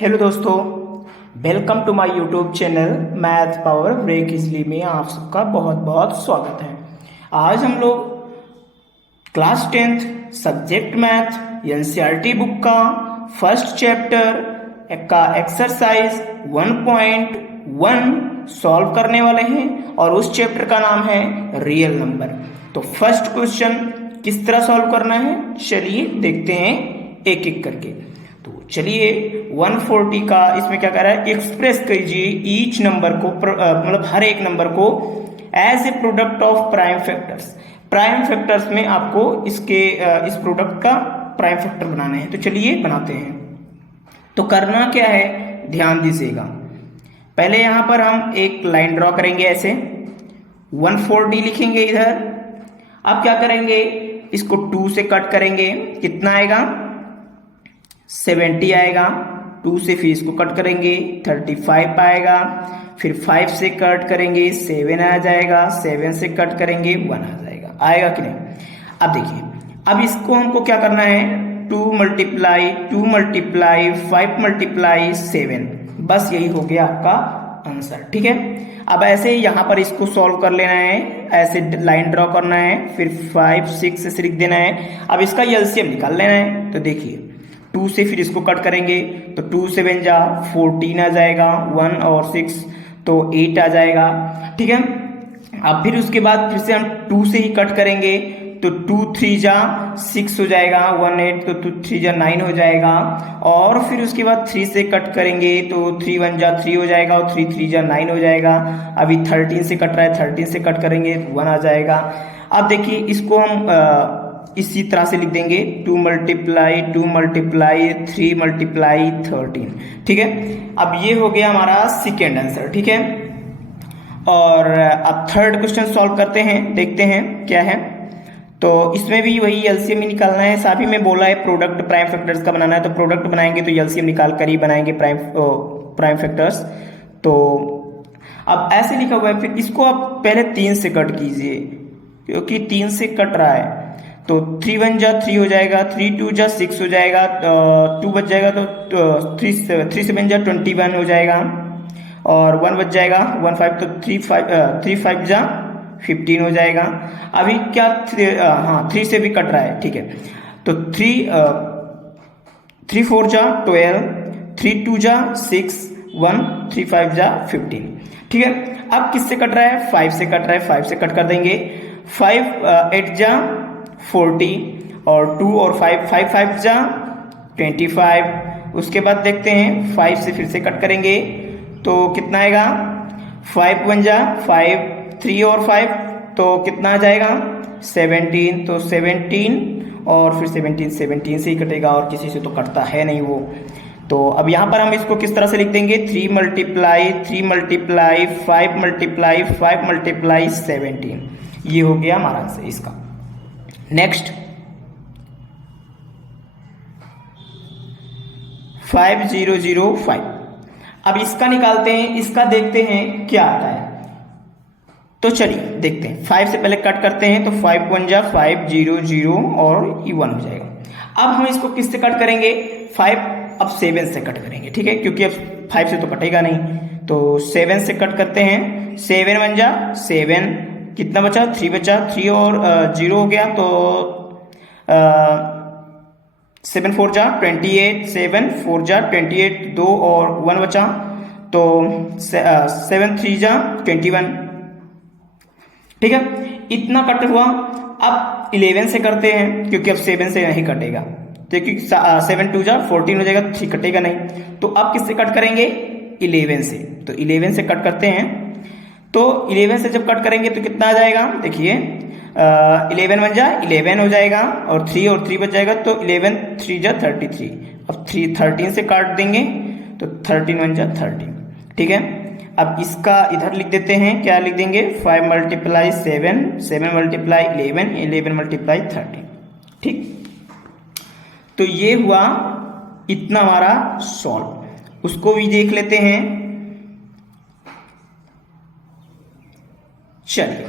Hello दोस्तों, welcome to my YouTube channel math power break easily में आप सबका बहुत बहुत स्वागत है। आज हम लोग class 10th subject math NCERT book का फर्स्ट चैप्टर का एक्सरसाइज 1.1 सॉल्व करने वाले हैं और उस चैप्टर का नाम है रियल नंबर। तो फर्स्ट क्वेश्चन किस तरह सॉल्व करना है, चलिए देखते हैं एक एक करके। तो चलिए 140 का इसमें क्या कर रहा है, एक्सप्रेस कीजिए ईच नंबर को मतलब हर एक नंबर को as a product of prime factors. Prime factors में आपको इसके इस प्रोडक्ट का प्राइम फैक्टर बनाना है। तो चलिए बनाते हैं। तो करना क्या है, ध्यान दीजिएगा। पहले यहां पर हम एक लाइन ड्रॉ करेंगे, ऐसे 140 लिखेंगे इधर। अब क्या करेंगे, इसको 2 से कट करेंगे, कितना आएगा 70 आएगा। 2 से फिर इसको कट करेंगे 35 आएगा। फिर 5 से कट करेंगे 7 आ जाएगा। 7 से कट करेंगे 1 आ जाएगा। आएगा कि नहीं। अब देखिए, अब इसको हमको क्या करना है, 2 मल्टीप्लाई 5 मल्टीप्लाई 7, बस यही हो गया आपका आंसर। ठीक है, अब ऐसे यहां पर इसको सॉल्व कर लेना है, ऐसे लाइन ड्रॉ करना है, फिर 5 6 से लिख देना है। अब इसका एलसीएम निकाल लेना है। तो देखिए 2 से फिर इसको कट करेंगे तो 2 7 जा 14 आ जाएगा। 1 और 6 तो 8 आ जाएगा। ठीक है, अब फिर उसके बाद फिर से हम 2 से ही कट करेंगे तो 2 3 जा 6 हो जाएगा। 1 8 तो 2 3 जा 9 हो जाएगा। और फिर उसके बाद 3 से कट करेंगे तो 3 1 जा 3 हो जाएगा और 3 3 जा 9 हो जाएगा। अभी 13 से कट रहा है, 13 से कट करेंगे 1 आ जाएगा। अब देखिए इसको हम इसी तरह से लिख देंगे 2 मल्टीप्लाई 3 मल्टीप्लाई 13। ठीक है, अब ये हो गया हमारा सेकेंड आंसर। ठीक है, और अब थर्ड क्वेश्चन सॉल्व करते हैं, देखते हैं क्या है। तो इसमें भी वही एलसीएम ही निकालना है। साथ ही में बोला है प्रोडक्ट प्राइम फैक्टर्स का बनाना है, तो प्रोडक्ट बनाएंगे तो एलसीएम निकाल कर ही बनाएंगे प्राइम फैक्टर्स। तो अब ऐसे लिखा हुआ है, फिर इसको आप पहले 3 से कट कीजिए क्योंकि 3 से कट रहा है। तो 3 1 जा 3 हो जाएगा, 3 2 जा 6 हो जाएगा, 2 बच जाएगा तो 3 7 जा 21 हो जाएगा और 1 बच जाएगा 1 5 तो 3 5 जा 15 हो जाएगा। अभी क्या 3 से भी कट रहा है। ठीक है, तो 3 4 जा 12, 3 2 जा 6, 1 3 5 जा 15। ठीक है, अब किससे कट रहा है, 5 से कट रहा है। 5 से कट कर देंगे, 5 8 जा 40 और 2 और 5 5 जा 25। उसके बाद देखते हैं 5 से फिर से कट करेंगे तो कितना आएगा, 5 1 जा 5, 3 और 5 तो कितना आ जाएगा 17। तो 17 और फिर 17 से ही कटेगा और किसी से तो कटता है नहीं वो। तो अब यहां पर हम इसको किस तरह से लिख देंगे, 3 मल्टीप्लाई 5 मल्टीप्लाई 17। ये हो गया हमारा आंसर इसका। नेक्स्ट 5005। अब इसका निकालते हैं, इसका देखते हैं क्या आता है। तो चलिए देखते हैं। 5 से पहले कट करते हैं तो 5 1 जा 5 0 0 और ये 1 हो जाएगा। अब हम इसको किससे कट करेंगे, 5 अब 7 से कट करेंगे। ठीक है, क्योंकि अब 5 से तो कटेगा नहीं, तो 7 से कट करते हैं। 7 1 जा 7, कितना बचा 3 बचा, 3 और 0 हो गया तो 7 4 जा 28, 7 4 जा 28, 2 और 1 बचा तो 7 3 जा 21। ठीक है, इतना कट हुआ। अब 11 से करते हैं क्योंकि अब 7 से नहीं कटेगा, क्योंकि 7 2 जा 14 हो जाएगा, 3 कटेगा नहीं। तो अब किससे कट करेंगे, 11 से। तो 11 से कट करते हैं। तो 11 से जब कट करेंगे तो कितना आ जाएगा, देखिए 11 1 जा 11 हो जाएगा और 3 बच जाएगा तो 11 3 जा 33। अब 13 से काट देंगे तो 13 1 जा 13। ठीक है, अब इसका इधर लिख देते हैं, क्या लिख देंगे, 5 मल्टीप्लाई 7, 7 मल्टीप्लाई 11, 11 मल्टीप्लाई 13। ठीक, तो ये हुआ इतना हमारा सॉल्व। उसको भी देख लेते हैं। चलिए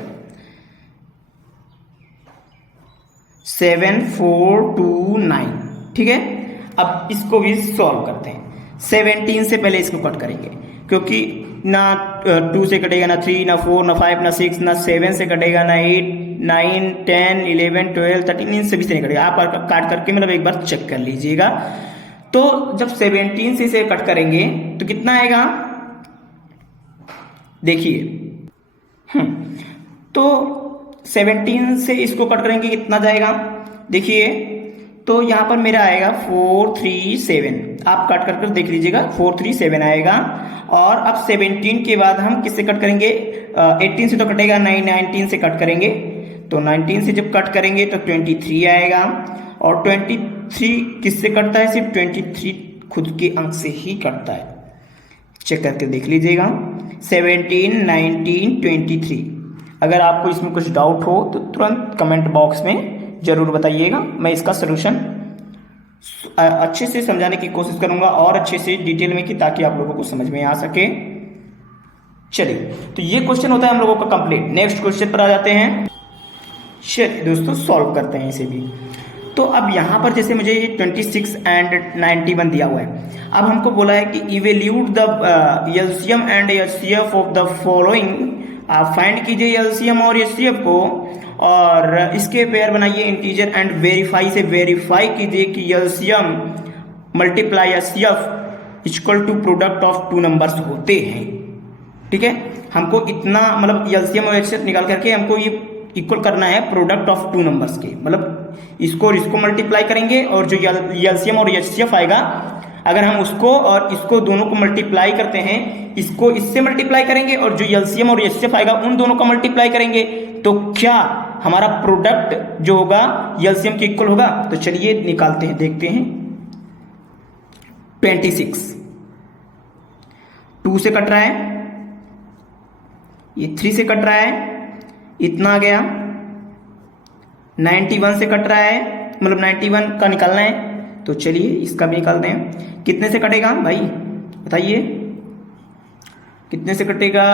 7 4 2 9। ठीक है, अब इसको भी सॉल्व करते हैं। 17 से पहले इसको कट करेंगे, क्योंकि ना 2 से कटेगा, ना 3, ना 4, ना 5, ना 6, ना 7 से कटेगा, ना 8, 9, 10, 11, 12, 13, इन सभी से नहीं कटेगा। आप काट करके मतलब एक बार चेक कर लीजिएगा। तो जब 17 से इसे कट करेंगे तो कितना आएगा, देखिए तो 17 से इसको कट करेंगे कितना जाएगा, देखिए तो यहाँ पर मेरा आएगा 437। आप कट कर देख लीजिएगा, 437 आएगा। और अब 17 के बाद हम किससे कट करेंगे, 18 से तो कटेगा नहीं, 19 से कट करेंगे। तो 19 से जब कट करेंगे तो 23 आएगा। और 23 किससे कटता है, सिर्फ 23 खुद के अंक से ही कटता है। चेक करके देख लीजिएगा, 17, 19, 23। अगर आपको इसमें कुछ डाउट हो तो तुरंत कमेंट बॉक्स में जरूर बताइएगा, मैं इसका सलूशन अच्छे से समझाने की कोशिश करूंगा और अच्छे से डिटेल में, कि ताकि आप लोगों को समझ में आ सके। चलिए, तो ये क्वेश्चन होता है हम लोगों का कंप्लीट। नेक्स्ट क्वेश्चन पर आ जाते हैं। चलिए दोस्तों, सॉल्व करते हैं इसे भी। तो अब यहाँ पर जैसे मुझे 26 एंड 91 दिया हुआ है। अब हमको बोला है कि evaluate the LCM and HCF of the following. आप फाइंड कीजिए एलसीएम और एचसीएफ को और इसके पेयर बनाइए इंटीजर एंड वेरीफाई से वेरीफाई कीजिए कि LCM multiply HCF equal to product of two numbers होते हैं। ठीक है, हमको इतना मतलब एलसीएम और एचसीएफ निकाल करके हमको ये इक्वल करना है प्रोडक्ट ऑफ टू नंबर्स के, मतलब इसको और इसको मल्टीप्लाई करेंगे और जो एलसीएम और एचसीएफ आएगा, अगर हम उसको और इसको दोनों को मल्टीप्लाई करते हैं, इसको इससे मल्टीप्लाई करेंगे और जो एलसीएम और एचसीएफ आएगा उन दोनों को मल्टीप्लाई करेंगे, तो क्या हमारा प्रोडक्ट जो होगा एलसीएम के इक्वल होगा। तो चलिए निकालते हैं, देखते हैं। 26 2 से कट रहा है, ये 3 से कट रहा है, इतना आ गया। 91 से कट रहा है, मतलब 91 का निकालना है, तो चलिए इसका भी निकालते हैं। कितने से कटेगा भाई बताइए, कितने से कटेगा।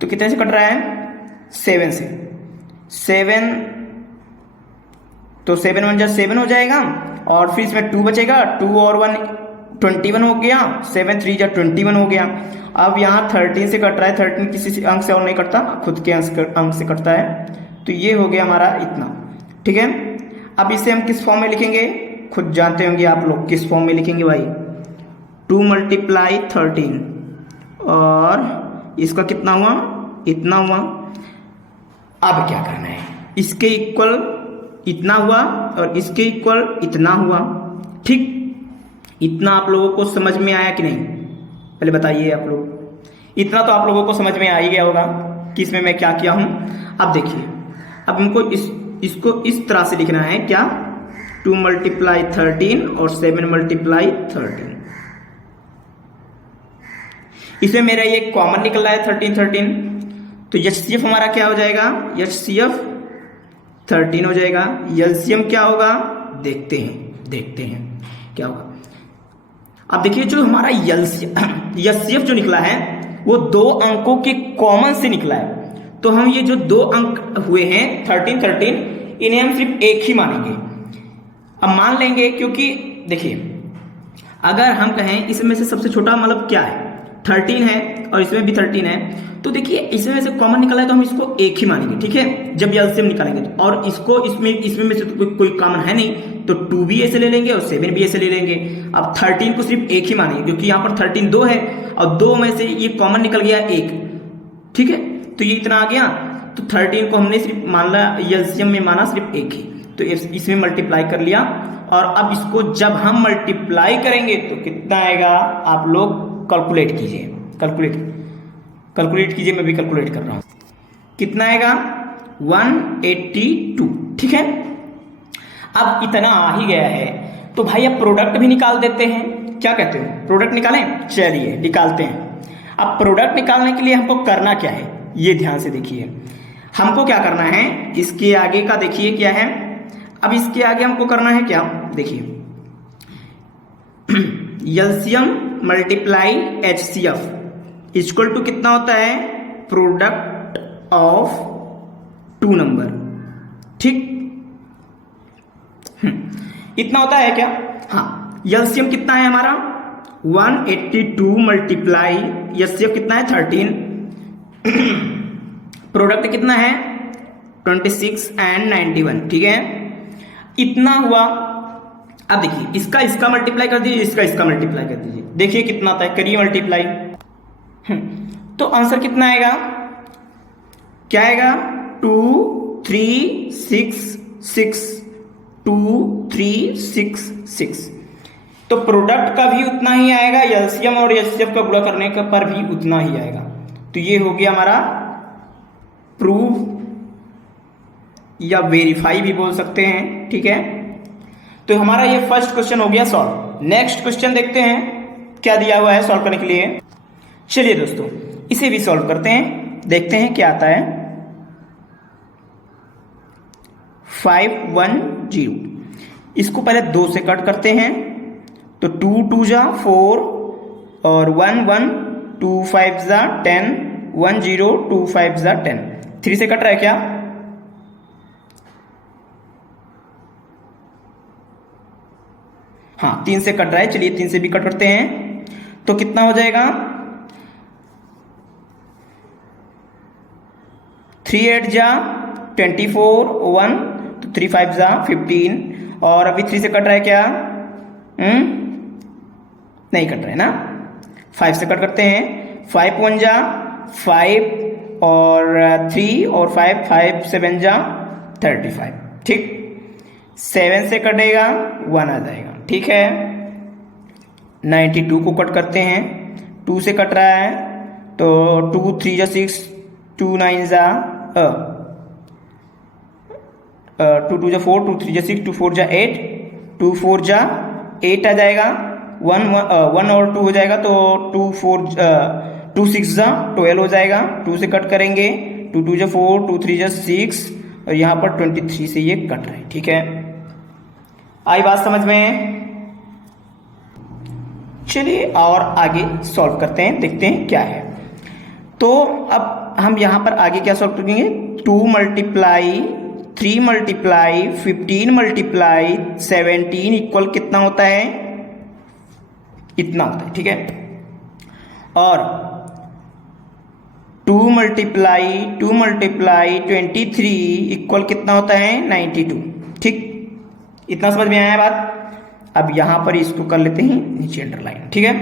तो कितने से कट रहा है, 7 से। 7 तो 7 1 7 हो जाएगा और फिर इसमें 2 बचेगा, 2 और 1 21 हो गया, 7 3 21 हो गया। अब यहाँ 13 से कट रहा है, 13 किसी अंक से और नहीं कटता, खुद के अंक से कटता है। तो ये हो गया हमारा इतना। ठीक है, अब इसे हम किस फॉर्म में लिखेंगे, खुद जानते होंगे आप लोग किस फॉर्म में लिखेंगे भाई। 2 मल्टीप्लाई 13 और इसका कितना हुआ, इतना हुआ। अब क्या करना है, इसके इक्वल इतना हुआ और इसके इक्वल इतना हुआ। ठीक, इतना आप लोगों को समझ में आया कि नहीं, पहले बताइए आप लोग। इतना तो आप लोगों को समझ में आ ही गया होगा कि इसमें मैं क्या किया हूं। अब देखिए, अब हमको इसको इस तरह से लिखना है, क्या, 2 मल्टीप्लाई 13 और 7 मल्टीप्लाई 13। इसमें मेरा ये कॉमन निकल रहा है 13 तो एचसीएफ हमारा क्या हो जाएगा, एचसीएफ 13 हो जाएगा। एलसीएम क्या होगा, देखते हैं क्या होगा। अब देखिए, जो हमारा एचसीएफ जो निकला है वो 2 अंकों के कॉमन से निकला है। तो हम ये जो 2 अंक हुए हैं 13, इन्हें हम सिर्फ एक ही मानेंगे। अब मान लेंगे, क्योंकि देखिए अगर हम कहें इसमें से सबसे छोटा मतलब क्या है, 13 है और इसमें भी 13 है, तो देखिए इसमें से कॉमन निकला है तो हम इसको एक ही मानेंगे। ठीक है, जब एलसीएम निकालेंगे तो, और इसको इसमें में से तो कोई कॉमन है नहीं, तो 2 भी ऐसे ले लेंगे और 7 भी ऐसे ले लेंगे। अब 13 को सिर्फ एक ही मानेंगे, क्योंकि यहाँ पर 13 2 है और 2 में से ये कॉमन निकल गया 1। ठीक है, तो ये इतना आ गया। तो 13 को हमने सिर्फ मान लिया, एलसीएम में माना सिर्फ एक ही, तो इसमें मल्टीप्लाई कर लिया। और अब इसको जब हम मल्टीप्लाई करेंगे तो कितना आएगा, आप लोग कैलकुलेट कीजिए, कैलकुलेट कीजिए, मैं भी कैलकुलेट कर रहा हूं। कितना आएगा, 182। ठीक है, अब इतना आ ही गया है तो भाई अब प्रोडक्ट भी निकाल देते हैं। क्या कहते हो, प्रोडक्ट निकालें, चलिए निकालते हैं। अब प्रोडक्ट निकालने के लिए हमको करना क्या है, ये ध्यान से देखिए। हमको क्या करना है, इसके आगे का देखिए क्या है। अब इसके आगे हमको करना है क्या, देखिए LCM multiply HCF equal to कितना होता है, प्रोडक्ट ऑफ 2 नंबर। ठीक, इतना होता है क्या। हाँ, एलसीएम कितना है हमारा 182 मल्टीप्लाई एचसीएफ कितना है 13, प्रोडक्ट कितना है 26 एंड 91, ठीक है, इतना हुआ। अब देखिए इसका मल्टीप्लाई कर दीजिए, इसका मल्टीप्लाई कर दीजिए, देखिए कितना आता है, करिए मल्टीप्लाई। तो आंसर कितना आएगा, क्या आएगा 2 3 6 6, 2 3 6 6। तो प्रोडक्ट का भी उतना ही आएगा, एलसीएम और एचसीएफ का गुणा करने का पर भी उतना ही आएगा। तो ये हो गया हमारा प्रूव या वेरीफाई भी बोल सकते हैं, ठीक है। तो हमारा ये फर्स्ट क्वेश्चन हो गया सॉल्व। नेक्स्ट क्वेश्चन देखते हैं क्या दिया हुआ है सॉल्व करने के लिए। चलिए दोस्तों इसे भी सॉल्व करते हैं, देखते हैं क्या आता है। 510, इसको पहले 2 से कट करते हैं, तो 2 2 जा 4 और 1 1, 2 5 जा 10, 1 0, 2 5 जा 10। 3 से कट रहा है क्या, हाँ 3 से कट रहा है, चलिए 3 से भी कट करते हैं, तो कितना हो जाएगा 3 8 जा 24, 1 तो 3 5 जा 15, और अभी 3 से कट रहा है क्या, नहीं कट रहा है ना, 5 से कट करते हैं, 5 1 जा 5 और 3 और 5 5 7 जा 35, ठीक। 7 से कटेगा 1 आ जाएगा, ठीक है। 92 को कट करते हैं, 2 से कट रहा है, तो 2 3 जा 6, 2 9 जा 2 2 जा 4, 2 3 जा 6, 2 4 जा 8, 2 4 जा 8 आ जाएगा, 1 और 2 हो जाएगा, तो 2 6 जा 12 हो जाएगा। 2 से कट करेंगे, 2 2 जा 4, 2 3 जा 6, और यहाँ पर 23 से ये कट रहे हैं, ठीक है। आई बात समझ में, चलिए और आगे सॉल्व करते हैं, देखते हैं क्या है। तो अब हम यहाँ पर आगे क्या सॉल्व करेंगे, 2 मल्टीप्लाई 3 मल्टीप्लाई 15 मल्टीप्लाई 17 इक्वल कितना होता है, इतना होता है, ठीक है। और 2 मल्टीप्लाई 23 इक्वल कितना होता है 92, ठीक। इतना समझ में आया बात। अब यहां पर इसको कर लेते हैं नीचे अंडरलाइन, ठीक है।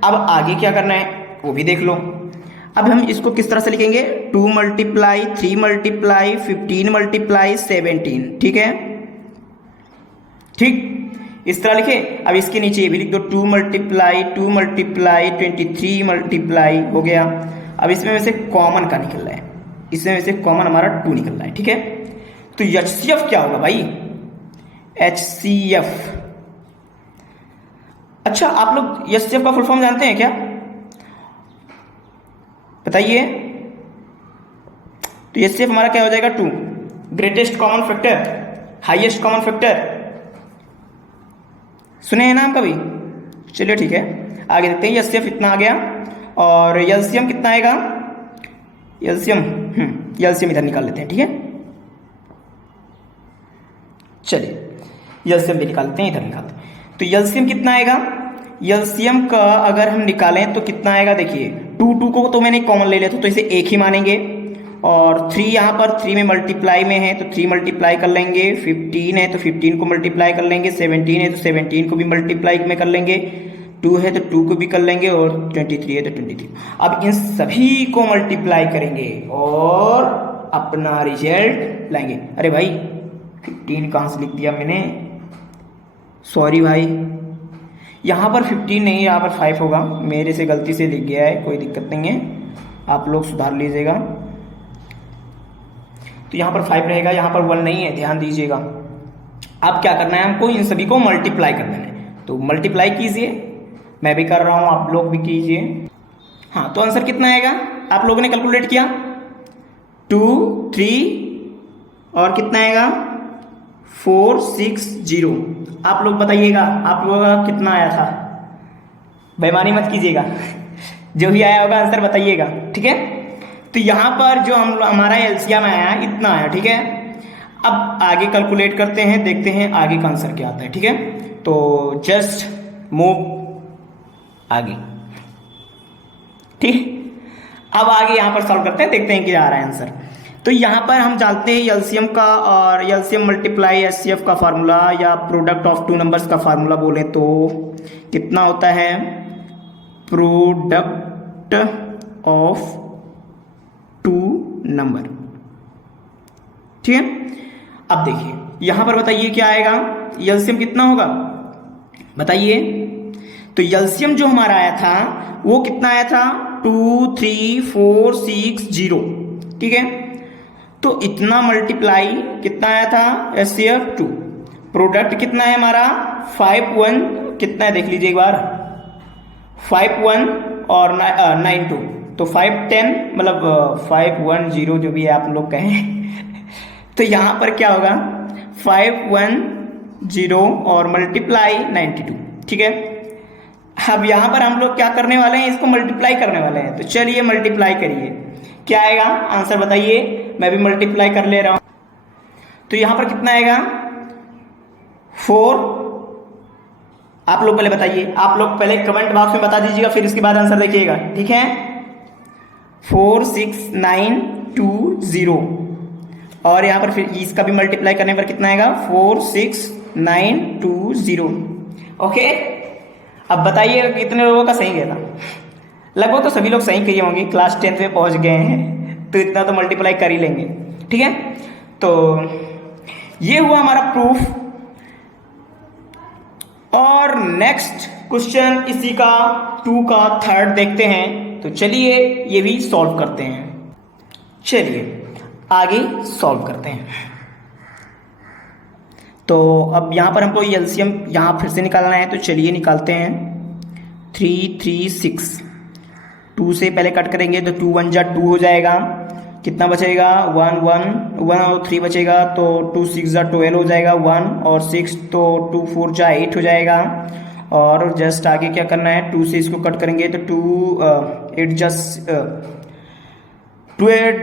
अब आगे क्या करना है वो भी देख लो। अब हम इसको किस तरह से लिखेंगे, 2 मल्टीप्लाई 3 मल्टीप्लाई 15 मल्टीप्लाई 17, ठीक है, ठीक इस तरह लिखे। अब इसके नीचे ये भी लिख दो 2 मल्टीप्लाई 23 मल्टीप्लाई हो गया। अब इसमें वैसे कॉमन का निकल रहा है, इसमें वैसे कॉमन हमारा 2 निकल रहा है, ठीक है। तो एचसीएफ क्या होगा भाई, एचसीएफ, अच्छा आप लोग एचसीएफ का फुल फॉर्म जानते हैं क्या, बताइए। तो एचसीएफ हमारा क्या हो जाएगा 2, greatest common factor, highest common factor, सुने हैं नाम कभी, चलिए ठीक है आगे देखते हैं। एचसीएफ इतना आ गया, और एलसीएम कितना आएगा, एलसीएम इधर निकाल लेते हैं, ठीक है। चलिए एलसीएम भी निकालते हैं, इधर निकालते हैं। तो एलसीएम कितना आएगा, एलसीएम का अगर हम निकालें तो कितना आएगा, देखिए 2 को तो मैंने कॉमन ले लिया था, तो इसे एक ही मानेंगे, और 3 यहाँ पर 3 में मल्टीप्लाई में है तो 3 मल्टीप्लाई कर लेंगे, 15 है तो 15 को मल्टीप्लाई कर लेंगे, 17 है तो 17 को भी मल्टीप्लाई में कर लेंगे, 2 है तो 2 को भी कर लेंगे, और 23 है तो 23। अब इन सभी को मल्टीप्लाई करेंगे और अपना रिजल्ट लाएंगे। अरे भाई 15 कहाँ से लिख दिया मैंने, सॉरी भाई, यहाँ पर 15 नहीं, यहाँ पर 5 होगा, मेरे से गलती से लिख गया है, कोई दिक्कत नहीं है, आप लोग सुधार लीजिएगा। तो यहाँ पर 5 रहेगा, यहाँ पर 1 नहीं है, ध्यान दीजिएगा। अब क्या करना है हमको, इन सभी को मल्टीप्लाई कर देना है, तो मल्टीप्लाई कीजिए, मैं भी कर रहा हूँ, आप लोग भी कीजिए। हाँ तो आंसर कितना आएगा, आप लोगों ने कैलकुलेट किया 2 3 और कितना आएगा 4 6 0। आप लोग बताइएगा आप लोगों का कितना आया था, बेईमानी मत कीजिएगा जो भी आया होगा आंसर बताइएगा, ठीक है। तो यहाँ पर जो हमारा एलसीएम आया इतना आया, ठीक है। अब आगे कैलकुलेट करते हैं, देखते हैं आगे का आंसर क्या आता है। ठीक है, तो जस्ट मूव आगे। ठीक, अब आगे यहां पर सॉल्व करते हैं, देखते हैं क्या आ रहा है आंसर। तो यहां पर हम जानते हैं एलसीएम का और एलसीएम मल्टीप्लाई एचसीएफ का फार्मूला या प्रोडक्ट ऑफ टू नंबर्स का फार्मूला बोले तो कितना होता है, प्रोडक्ट ऑफ टू नंबर। ठीक है, अब देखिए यहां पर बताइए क्या आएगा, एलसीएम कितना होगा बताइए। तो एलसीएम जो हमारा आया था वो कितना आया था, 2 3 4 6 0। ठीक है, तो इतना मल्टीप्लाई कितना आया था एचसीएफ 2। प्रोडक्ट कितना है हमारा 5 1 कितना है देख लीजिए एक बार, 5 1 और 9 2, तो 5 10 मतलब 5 1 0 जो भी आप लोग कहें। तो यहां पर क्या होगा 5 1 0 और मल्टीप्लाई 92। ठीक है, अब यहां पर हम लोग क्या करने वाले हैं, इसको मल्टीप्लाई करने वाले हैं। तो चलिए मल्टीप्लाई करिए, क्या आएगा आंसर बताइए, मैं भी मल्टीप्लाई कर ले रहा हूं। तो यहां पर कितना आएगा 4, आप लोग पहले बताइए, आप लोग पहले कमेंट बॉक्स में बता दीजिएगा, फिर इसके बाद आंसर देखिएगा। ठीक है, 4 6 9 2 0 और यहां पर फिर इसका भी मल्टीप्लाई करने पर कितना आएगा 4 6 9 2 0। ओके, अब बताइए कितने लोगों का सही गया था। लगभग तो सभी लोग सही किए होंगे, क्लास 10th में पहुंच गए हैं तो इतना तो मल्टीप्लाई कर ही लेंगे। ठीक है, तो ये हुआ हमारा प्रूफ। और नेक्स्ट क्वेश्चन इसी का 2 का थर्ड देखते हैं। तो चलिए ये भी सॉल्व करते हैं, चलिए आगे सॉल्व करते हैं। तो अब यहां पर हमको एलसीएम यहां फिर से निकालना है, तो चलिए निकालते हैं। 3 3 6, 2 से पहले कट करेंगे तो 2 1 जा 2 हो जाएगा, कितना बचेगा 1 1 1 और 3 बचेगा, तो 2 6 जा 12 हो जाएगा, 1 और 6 तो 2 4 जा 8 हो जाएगा। और जस्ट आगे क्या करना है, 2 से इसको कट करेंगे तो 2 8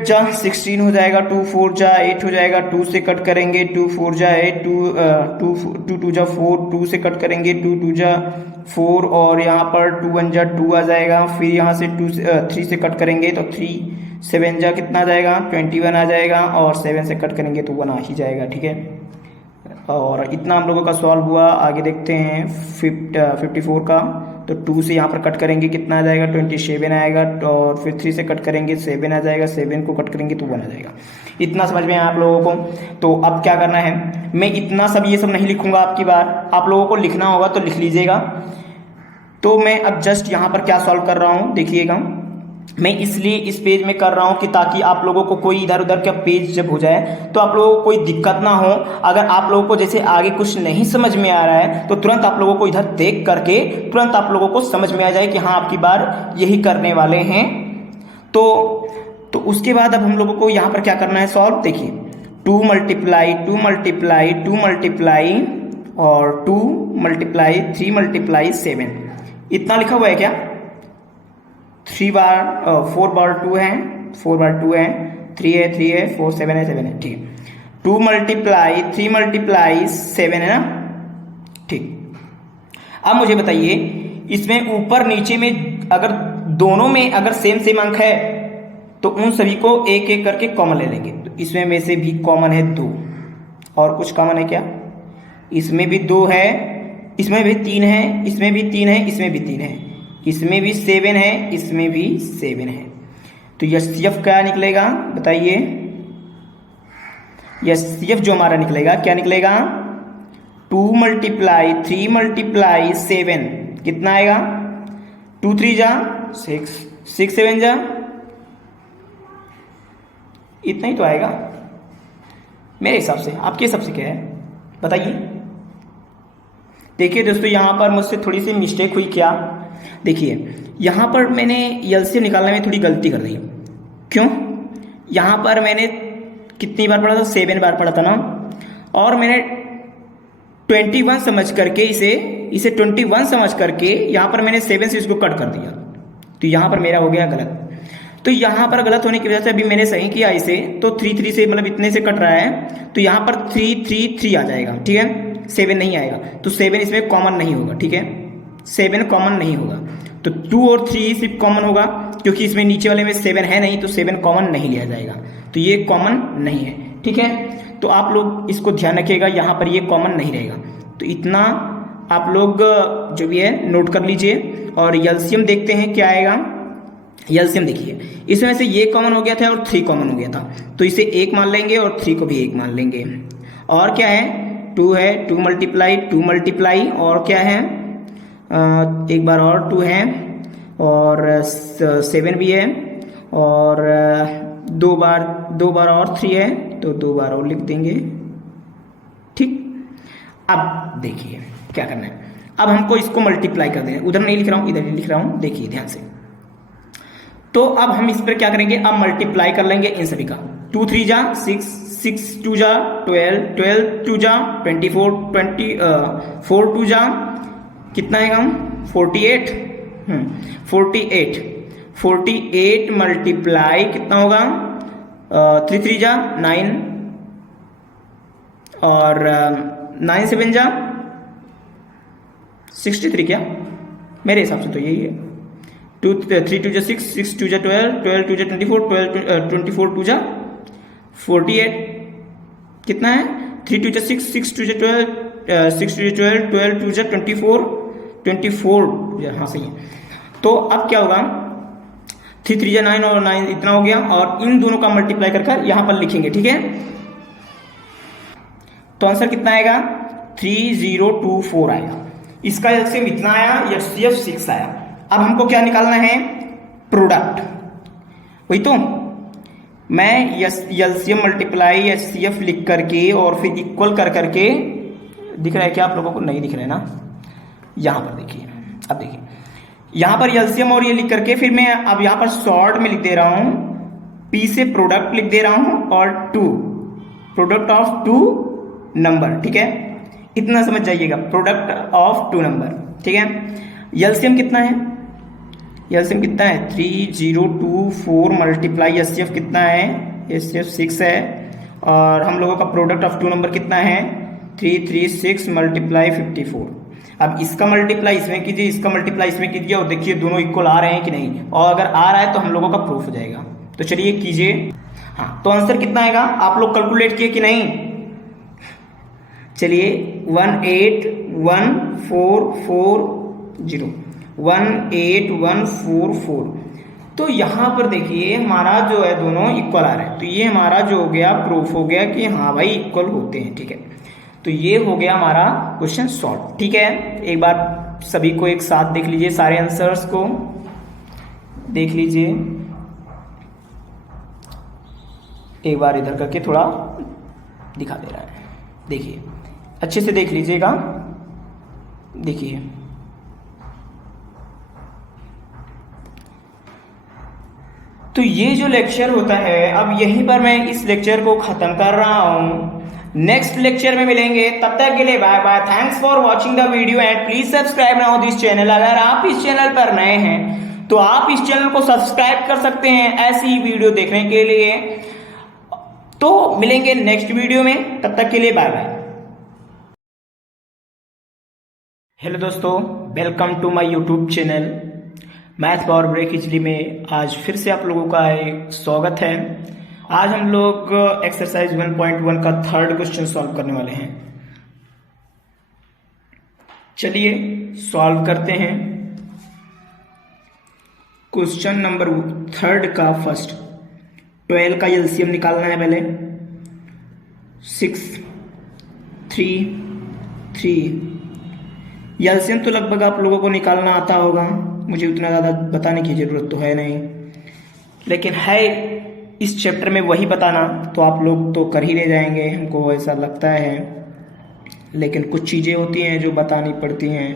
जा 16 हो जाएगा, 2 4 जा 8 हो जाएगा, 2 से कट करेंगे 2 4 जा 8, 2 2 जा 4, 2 से कट करेंगे 2 2 जा 4 और यहाँ पर 2 1 जा 2 आ जाएगा। फिर यहाँ से 3 से कट करेंगे तो 3 7 जा कितना आ जाएगा 21 आ जाएगा, और 7 से कट करेंगे तो 1 आ ही जाएगा। ठीक है, और इतना हम लोगों का सॉल्व हुआ। आगे देखते हैं 54 का, तो 2 से यहाँ पर कट करेंगे कितना आ जाएगा 27 आएगा, और फिर 3 से कट करेंगे 7 आ जाएगा, 7 को कट करेंगे तो 1 आ जाएगा। इतना समझ में आया आप लोगों को। तो अब क्या करना है, मैं इतना सब ये सब नहीं लिखूंगा आपकी बार, आप लोगों को लिखना होगा तो लिख लीजिएगा। तो मैं अब जस्ट यहाँ पर क्या सॉल्व कर रहा हूँ देखिएगा, मैं इसलिए इस पेज में कर रहा हूं कि ताकि आप लोगों को कोई इधर उधर का पेज जब हो जाए तो आप लोगों को कोई दिक्कत ना हो। अगर आप लोगों को जैसे आगे कुछ नहीं समझ में आ रहा है तो तुरंत आप लोगों को इधर देख करके तुरंत आप लोगों को समझ में आ जाए कि हाँ आपकी बार यही करने वाले हैं। तो उसके बाद अब हम लोगों को यहाँ पर क्या करना है सॉल्व, देखिए 2 मल्टीप्लाई 2 मल्टीप्लाई 2 मल्टीप्लाई और 2 मल्टीप्लाई 3 मल्टीप्लाई 7, इतना लिखा हुआ है क्या, 4 बार 2 है, 4 बार 2 है, 3 है 3 है, 4 7 है 7 है। ठीक है, 2 मल्टीप्लाई 3 मल्टीप्लाई 7 है ना। ठीक, अब मुझे बताइए इसमें ऊपर नीचे में अगर दोनों में अगर सेम सेम अंक है तो उन सभी को एक एक करके कॉमन ले लेंगे। तो इसमें में से भी कॉमन है 2, और कुछ कॉमन है क्या, इसमें भी 2 है, इसमें भी 3 है, इसमें भी 3 है, इसमें भी 3 है, इसमें भी 7 है, इसमें भी 7 है। तो एचसीएफ क्या निकलेगा बताइए, एचसीएफ जो हमारा निकलेगा क्या निकलेगा 2 मल्टीप्लाई 3 मल्टीप्लाई 7 कितना आएगा 2 3 जा 6, 6 7 जा, इतना ही तो आएगा मेरे हिसाब से। आपके हिसाब से क्या है बताइए। देखिए दोस्तों यहाँ पर मुझसे थोड़ी सी मिस्टेक हुई क्या, देखिए यहाँ पर मैंने एलसीएम निकालने में थोड़ी गलती कर दी। क्यों, यहाँ पर मैंने कितनी बार पढ़ा था 7 बार पढ़ा था ना, और मैंने 21 समझ करके इसे 21 समझ करके यहाँ पर मैंने 7 से इसको कट कर दिया, तो यहाँ पर मेरा हो गया गलत। तो तो यहाँ पर गलत होने की वजह से अभी मैंने सही किया इसे, तो 3 3 से मतलब इतने से कट रहा है, तो यहाँ पर 3 3 3 आ जाएगा, ठीक है, 7 नहीं आएगा, तो 7 इसमें कॉमन नहीं होगा, ठीक है, 7 कॉमन नहीं होगा, तो 2 और 3 सिर्फ कॉमन होगा, क्योंकि इसमें नीचे वाले में 7 है नहीं, तो 7 कॉमन नहीं लिया जाएगा, तो ये कॉमन नहीं है, ठीक है। तो आप लोग इसको ध्यान रखिएगा, यहाँ पर ये कॉमन नहीं रहेगा, तो इतना आप लोग जो भी है नोट कर लीजिए। और एलसीएम देखते हैं क्या आएगा। एलसीएम देखिए, इसमें से ये कॉमन हो गया था और 3 कॉमन हो गया था, तो इसे 1 मान लेंगे और 3 को भी 1 मान लेंगे। और क्या है, 2 है, 2 मल्टीप्लाई और क्या है, एक बार और 2 है और 7 भी है, और 2 बार और 3 है, तो 2 बार और लिख देंगे, ठीक। अब देखिए क्या करना है, अब हमको इसको मल्टीप्लाई कर देना, उधर नहीं लिख रहा हूं, इधर ही लिख रहा हूं, देखिए ध्यान से। तो अब हम इस पर क्या करेंगे, अब मल्टीप्लाई कर लेंगे इन सभी का। 2 3 जा 6, 6 2 जा 12, 12 2 जा 24, 4 2 जा कितना है हम 48, 48 मल्टीप्लाई कितना होगा, 3 3 जा 9 और 9 7 जा 63, क्या मेरे हिसाब से तो यही है। 3 2 जा 6, 6 2 जा 12, 12 2 जा 24, 24 2 जा 48 कितना है, 3 2 जा 6, 6 2 जा 12, 6 2 जा 12, 12 2 जा 24, 24 हाँ सही है। तो अब क्या होगा, 3 3 जा 9 और 9 इतना हो गया, और इन दोनों का मल्टीप्लाई कर यहां पर लिखेंगे, ठीक है। तो आंसर कितना आएगा, 3024 आएगा। इसका एलसीएम इतना आया, एचसीएफ 6 आया। अब हमको क्या निकालना है, प्रोडक्ट, वही तो मैं एलसीएम मल्टीप्लाई एचसीएफ लिख करके और फिर इक्वल कर करके, दिख रहा है क्या आप लोगों को, नहीं दिख रहा है ना, यहां पर देखिए, अब देखिए यहां पर एलसीएम और ये लिख करके फिर मैं अब यहां पर शॉर्ट में लिख दे रहा हूं, पी से प्रोडक्ट लिख दे रहा हूं और 2 प्रोडक्ट ऑफ 2 नंबर, ठीक है, इतना समझ जाइएगा, प्रोडक्ट ऑफ 2 नंबर, ठीक है। एलसीएम कितना है, एलसीएम कितना है 3024 मल्टीप्लाई एचसीएफ कितना है, एचसीएफ 6 है, और हम लोगों का प्रोडक्ट ऑफ 2 नंबर कितना है 336 मल्टीप्लाई 54। अब इसका मल्टीप्लाई इसमें कीजिए, इसका मल्टीप्लाई इसमें कीजिए, और देखिए दोनों इक्वल आ रहे हैं कि नहीं, और अगर आ रहा है तो हम लोगों का प्रूफ हो जाएगा। तो चलिए कीजिए। हाँ, तो आंसर कितना आएगा, आप लोग कैलकुलेट किए कि नहीं, चलिए 18144, तो यहां पर देखिए हमारा जो है दोनों इक्वल आ रहे हैं, तो ये हमारा जो हो गया प्रूफ हो गया कि हाँ भाई इक्वल होते हैं, ठीक है। तो ये हो गया हमारा क्वेश्चन सॉल्व, ठीक है। एक बार सभी को एक साथ देख लीजिए, सारे आंसर्स को देख लीजिए, एक बार इधर करके थोड़ा दिखा दे रहा है, देखिए अच्छे से देख लीजिएगा, देखिए तो ये जो लेक्चर होता है, अब यहीं पर मैं इस लेक्चर को खत्म कर रहा हूं। नेक्स्ट लेक्चर में मिलेंगे, तब तक के लिए bye bye. Thanks for watching the video and please subscribe now this channel. अगर आप इस चैनल पर नए हैं तो आप इस चैनल को सब्सक्राइब कर सकते हैं ऐसी वीडियो देखने के लिए। तो मिलेंगे नेक्स्ट वीडियो में, तब तक के लिए बाय बाय। हेलो दोस्तों, welcome to my YouTube channel math power break easily में आज फिर से आप लोगों का एक स्वागत है। आज हम लोग एक्सरसाइज 1.1 का थर्ड क्वेश्चन सॉल्व करने वाले हैं। चलिए सॉल्व करते हैं। क्वेश्चन नंबर थर्ड का फर्स्ट 12 का एलसीएम निकालना है पहले। 6 3 3 एलसीएम तो लगभग आप लोगों को निकालना आता होगा, मुझे उतना ज़्यादा बताने की ज़रूरत तो है नहीं, लेकिन है इस चैप्टर में वही बताना, तो आप लोग तो कर ही ले जाएंगे, हमको ऐसा लगता है। लेकिन कुछ चीज़ें होती हैं जो बतानी पड़ती हैं,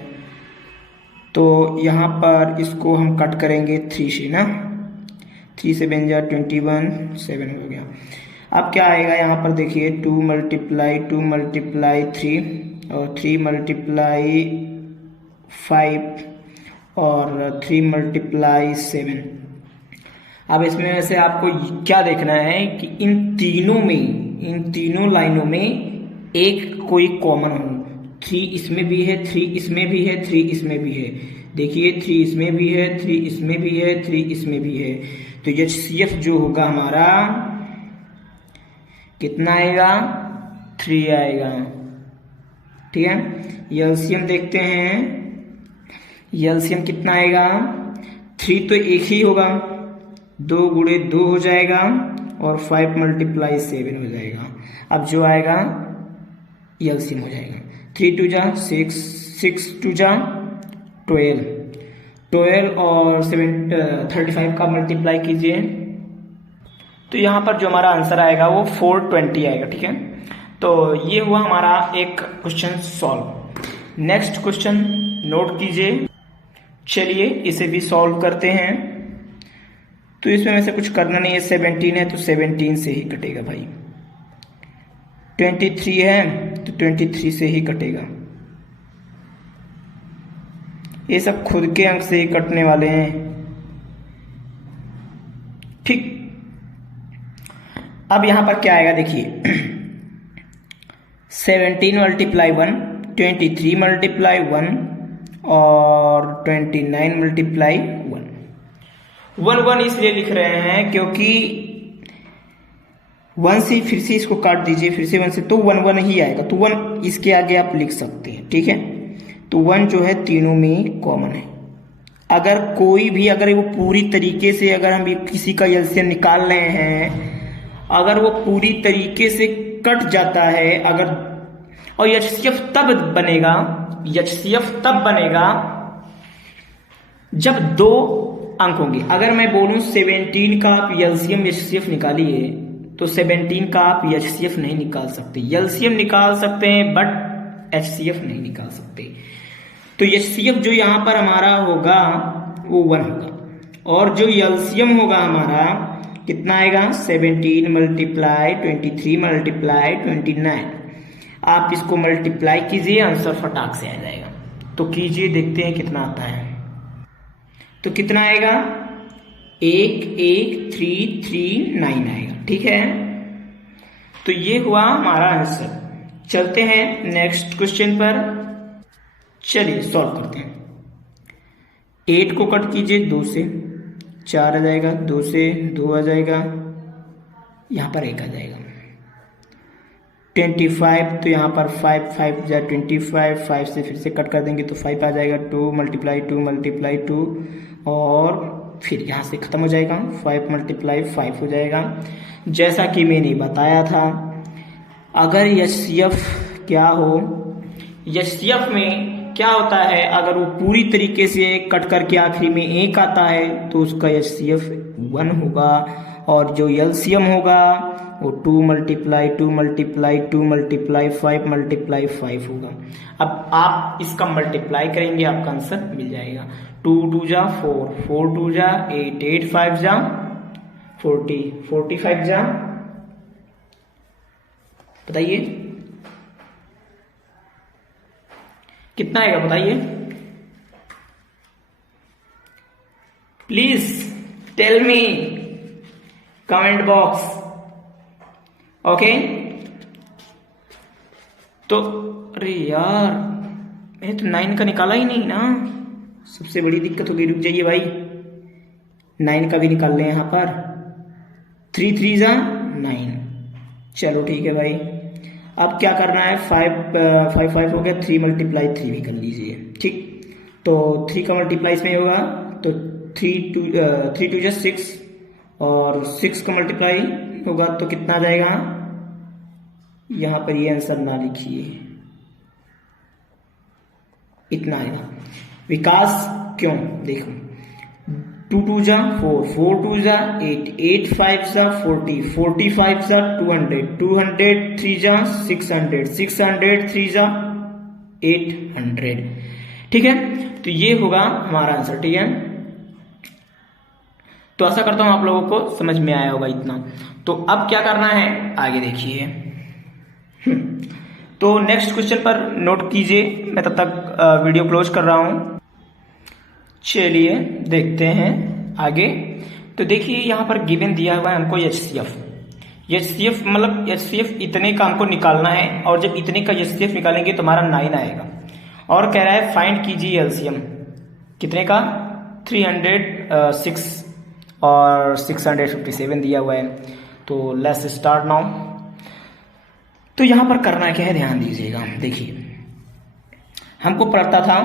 तो यहाँ पर इसको हम कट करेंगे 3 से ना, 3 से 21 7 हो गया। अब क्या आएगा यहाँ पर देखिए, 2 मल्टीप्लाई 3 और 3 मल्टीप्लाई 5 और 3 मल्टीप्लाई 7। अब इसमें से आपको क्या देखना है कि इन तीनों लाइनों में एक कोई कॉमन हो। 3 इसमें भी है, 3 इसमें भी है, 3 इसमें भी है। देखिए 3 इसमें भी है, 3 इसमें भी है, 3 इसमें भी है। तो HCF जो होगा हमारा कितना आएगा? 3 आएगा। ठीक है, एलसीएम देखते हैं। एलसीएम कितना आएगा? 3 तो एक ही होगा, 2 गुणे 2 हो जाएगा और 5 × 7 हो जाएगा। अब जो आएगा एलसीएम हो जाएगा 3 2 जा 6, 6 2 जा 12 और 35 का मल्टीप्लाई कीजिए तो यहाँ पर जो हमारा आंसर आएगा वो 420 आएगा। ठीक है, तो ये हुआ हमारा एक question solve. Next question note कीजिए। चलिए इसे भी सॉल्व करते हैं। तो इसमें वैसे कुछ करना नहीं है, 17 है तो 17 से ही कटेगा भाई। 23 है तो 23 से ही कटेगा। ये सब खुद के अंक से ही कटने वाले हैं। ठीक, अब यहां पर क्या आएगा देखिए 17 × 1, 23 × 1 और 29 × 1। 1 इसलिए लिख रहे हैं क्योंकि 1 से फिर से इसको काट दीजिए, फिर से 1 से, तो 1 1 ही आएगा। तो 1 इसके आगे आप लिख सकते हैं। ठीक है, तो 1 जो है तीनों में कॉमन है। अगर कोई भी, अगर वो पूरी तरीके से, अगर हम किसी का एलसीएम निकाल रहे हैं, अगर वो पूरी तरीके से कट जाता है, अगर, और एचसीएफ तब बनेगा जब 2 अंक होंगे। अगर मैं बोलूं 17 का आप एलसीएम एचसीएफ निकालिए तो 17 का आप एचसीएफ नहीं निकाल सकते। एलसीएम निकाल सकते हैं बट एचसीएफ नहीं निकाल सकते। तो एचसीएफ जो यहां पर हमारा होगा वो 1 होगा और जो एलसीएम होगा हमारा कितना आएगा? 17 × 23 × 29। आप इसको मल्टीप्लाई कीजिए, आंसर फटाक से आ जाएगा। तो कीजिए, देखते हैं कितना आता है। तो कितना आएगा? 1 1 3 3 9 आएगा। ठीक है, तो ये हुआ हमारा आंसर। चलते हैं नेक्स्ट क्वेश्चन पर। चलिए सॉल्व करते हैं। 8 को कट कीजिए 2 से, 4 आ जाएगा, 2 से 2 आ जाएगा, यहाँ पर 1 आ जाएगा। 25 तो यहाँ पर 5 5 जा 25, 5 से फिर से कट कर देंगे तो 5 आ जाएगा। 2 × 2 और फिर यहाँ से खत्म हो जाएगा, 5 × 5 हो जाएगा। जैसा कि मैंने बताया था, अगर एचसीएफ क्या हो, एचसीएफ में क्या होता है, अगर वो पूरी तरीके से कट करके आखिरी में 1 आता है तो उसका एचसीएफ 1 होगा और जो एलसीएम होगा वो 2 × 2 × 2 × 5 × 5 होगा। अब आप इसका मल्टीप्लाई करेंगे, आपका आंसर मिल जाएगा। 2 2 जा 4, 4 2 जा 8, 8 5 जा 40, 45 जा, बताइए कितना आएगा? बताइए please tell me comment box. Okay, तो अरे यार मैंने तो 9 का निकाला ही नहीं ना, सबसे बड़ी दिक्कत हो गई। रुक जाइए भाई, 9 का भी निकाल लें यहाँ पर। 3 3 जा 9, चलो ठीक है भाई। अब क्या करना है, 5 5 हो गया, 3 × 3 भी कर लीजिए। ठीक, तो 3 का मल्टीप्लाई इसमें होगा तो 3 2 जा 6 और 6 का मल्टीप्लाई होगा तो कितना आ जाएगा? यहाँ पर ये आंसर ना लिखिए, इतना आएगा। विकास क्यों, देखो 2 2 जा 4, 4 2 जा 8, 8 5 जा 40, 45 जा 200, 200 3 जा 600, 600 3 जा 800। ठीक है, तो ये होगा हमारा आंसर। ठीक है, तो आशा करता हूं आप लोगों को समझ में आया होगा इतना। तो अब क्या करना है आगे देखिए। तो नेक्स्ट क्वेश्चन पर नोट कीजिए, मैं तब तक वीडियो क्लोज कर रहा हूं। चलिए देखते हैं आगे। तो देखिए यहाँ पर गिवन दिया हुआ है हमको HCF। HCF मतलब HCF इतने का हमको निकालना है, और जब इतने का HCF निकालेंगे तो हमारा 9 आएगा। और कह रहा है फाइंड कीजिए LCM, कितने का 306 और 657 दिया हुआ है। तो लेट्स स्टार्ट नाउ। तो यहाँ पर करना क्या है ध्यान दीजिएगा। देखिए हमको पढ़ता था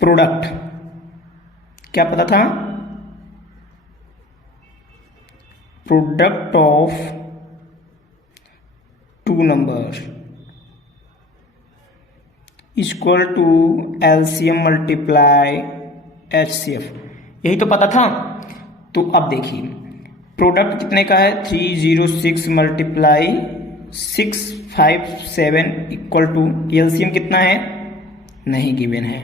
प्रोडक्ट, क्या पता था, product of two number equal to LCM multiply HCF, यही तो पता था। तो अब देखिए प्रोडक्ट कितने का है 306 मल्टीप्लाई 657 इक्वल टू LCM कितना है, नहीं गिवन है।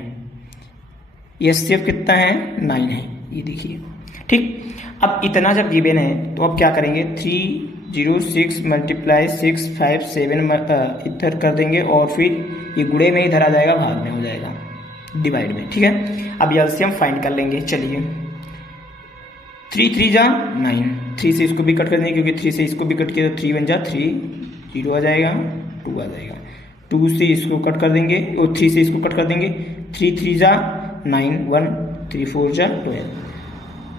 HCF कितना है 9 है, ये देखिए। ठीक, अब इतना जब गिवन है तो अब क्या करेंगे 306 मल्टीप्लाई 657 इधर कर देंगे, और फिर ये गुणे में इधर आ जाएगा, भाग में हो जाएगा, डिवाइड में। ठीक है, अब LCM फाइंड कर लेंगे। चलिए 3 3 जा 9, 3 से इसको भी कट कर देंगे क्योंकि 3 से इसको भी कट किया तो 3 बन जा 3, 0 आ जाएगा, 2 आ जाएगा। 2 से इसको कट कर देंगे और 3 से इसको कट कर देंगे, 3 3 जा 9, 1 3 4 जा 12,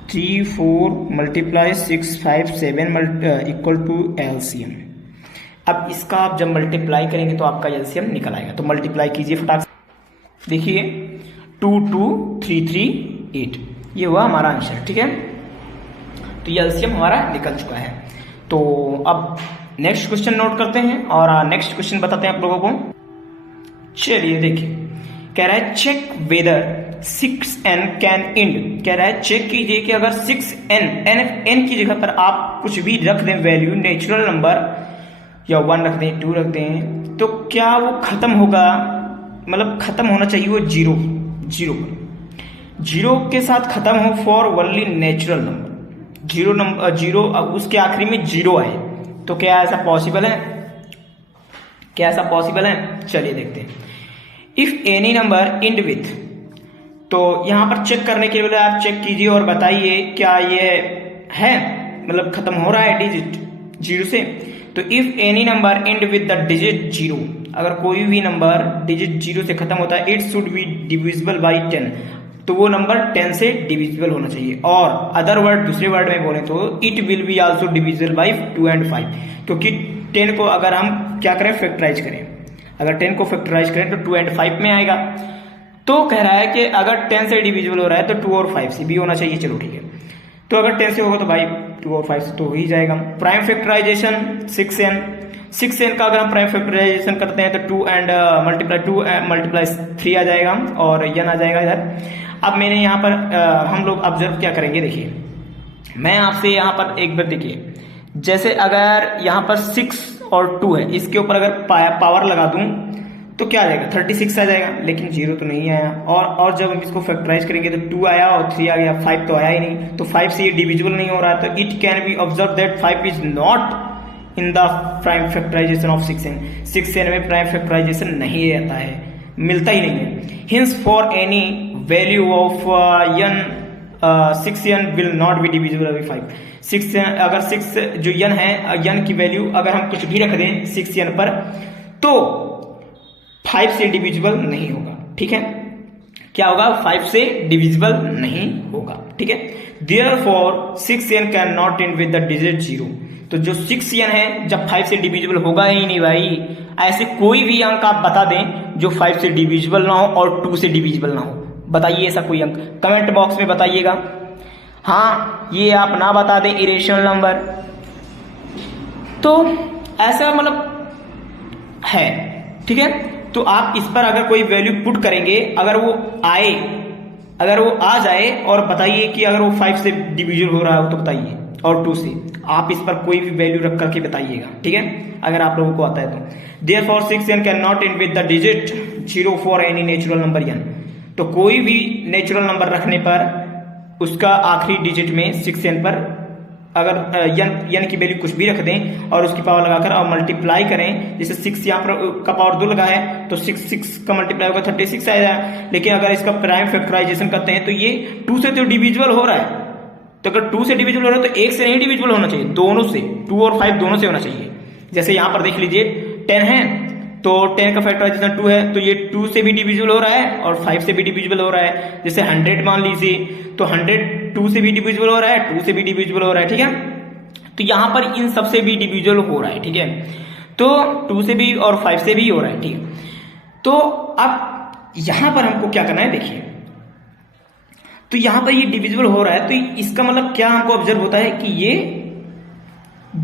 3 4 मल्टीप्लाई 657 इक्वल टू LCM। अब इसका आप जब मल्टीप्लाई करेंगे तो आपका LCM निकल आएगा। तो मल्टीप्लाई कीजिए फटाक से। देखिए 2 2 3 3 8, ये हुआ हमारा आंसर। ठीक है, तो ये LCM हमारा निकल चुका है। तो अब नेक्स्ट क्वेश्चन नोट करते हैं और नेक्स्ट क्वेश्चन बताते हैं आप लोगों को। चलिए देखिए, कह रहा है check whether 6n can end. कह रहा है चेक कीजिए कि अगर 6n की जगह पर आप कुछ भी रख दें वैल्यू, नेचुरल नंबर या 1 रख दें, 2 रख दें, तो क्या वो खत्म होगा, मतलब खत्म होना चाहिए वो जीरो के साथ खत्म हो for only natural number. Zero उसके आखिरी में 0 आए, तो क्या ऐसा पॉसिबल है, क्या ऐसा पॉसिबल है? चलिए देखते हैं। If any number end with, तो यहां पर चेक करने के लिए आप चेक कीजिए और बताइए क्या ये है, मतलब खत्म हो रहा है डिजिट 0 से। तो if any number end with the digit 0, अगर कोई भी नंबर डिजिट 0 से खत्म होता है, it should be divisible by 10, तो वो नंबर 10 से डिविजिबल होना चाहिए। और अदर वर्ड, दूसरे वर्ड में बोले तो it will be also divisible by 2 and 5, क्योंकि 10 को अगर हम क्या करें फैक्टराइज करें, अगर 10 को फैक्टराइज करें तो 2 and 5 में आएगा। तो कह रहा है कि अगर 10 से डिविजिबल हो रहा है तो 2 और 5 से भी होना चाहिए। चलो ठीक है, तो अगर 10 से होगा तो भाई 2 और 5 से तो हो ही जाएगा। प्राइम फैक्टराइजेशन 6n का अगर हम प्राइम फैक्टराइजेशन करते हैं तो 2 and मल्टीप्लाई 3 आ जाएगा और n आ जाएगा इधर। अब मैंने यहाँ पर हम लोग ऑब्जर्व क्या करेंगे, देखिए मैं आपसे यहाँ पर एक बार देखिए, जैसे अगर यहाँ पर 6 और 2 है, इसके ऊपर अगर पावर लगा दूं तो क्या आ जाएगा 36 आ जाएगा, लेकिन 0 तो नहीं आया। और जब हम इसको फैक्टराइज करेंगे तो 2 आया और 3 आ गया, 5 तो आया ही नहीं, तो 5 से ये डिविजिबल नहीं हो रहा है। तो it can be observe that 5 is not in the prime factorisation of 6n। 6n में प्राइम फैक्टराइजेशन नहीं रहता है, मिलता ही नहीं है। Hints for any value of n 6n will not be divisible by 5। 6n अगर 6 जो n है, n की वैल्यू अगर हम कुछ भी रख दें 6n पर तो 5 से डिविजिबल नहीं होगा। ठीक है, क्या होगा 5 से डिविजिबल नहीं होगा। ठीक है, therefore 6n can not end with the digit 0। तो जो 6n है जब 5 से डिविजिबल होगा ही नहीं भाई। ऐसे कोई भी अंक आप बता दें जो 5 से डिविजिबल ना हो और 2 से डिविजिबल ना हो, बताइए ऐसा कोई अंक, कमेंट बॉक्स में बताइएगा। हाँ, ये आप ना बता दें इरेशनल नंबर, तो ऐसा मतलब है। ठीक है, तो आप इस पर अगर कोई वैल्यू पुट करेंगे, अगर वो आ जाए और बताइए कि अगर वो 5 से डिविजिबल हो रहा है तो बताइए, और 2 से आप इस पर कोई भी वैल्यू रख करके बताइएगा। ठीक है, अगर आप लोगों को आता है तो। Therefore 6n can not end with the digit 0 for any natural number n। तो कोई भी नेचुरल नंबर रखने पर उसका आखिरी डिजिट में 6n पर अगर n की वैल्यू कुछ भी रख दें और उसकी पावर लगाकर और मल्टीप्लाई करें, जैसे 6 यहाँ पर का पावर 2 लगा है तो 6 का मल्टीप्लाई होगा 36 आएगा। लेकिन अगर इसका प्राइम फैक्टराइजेशन करते हैं तो ये 2 से तो डिविजिबल हो रहा है, तो अगर 2 से डिविजिबल हो रहा है तो 1 से नहीं डिविजिबल होना चाहिए, दोनों से, 2 और 5 दोनों से होना चाहिए। जैसे यहां पर देख लीजिए 10 है तो 10 का फैक्टराइजेशन 2 है, तो ये 2 से भी डिविजिबल हो रहा है और 5 से भी डिविजिबल हो रहा है। जैसे 100 मान लीजिए तो 100 2 से भी डिविजिबल हो रहा है, 2 से भी डिविजिबल हो रहा है, ठीक है। तो यहां पर इन सब से भी डिविजिबल हो रहा है, ठीक है। तो 2 से भी और 5 से भी हो रहा है, ठीक है। तो अब यहां पर हमको क्या करना है, देखिए तो यहां पर ये डिविजिबल हो रहा है, तो इसका मतलब क्या हमको ऑब्जर्व होता है कि ये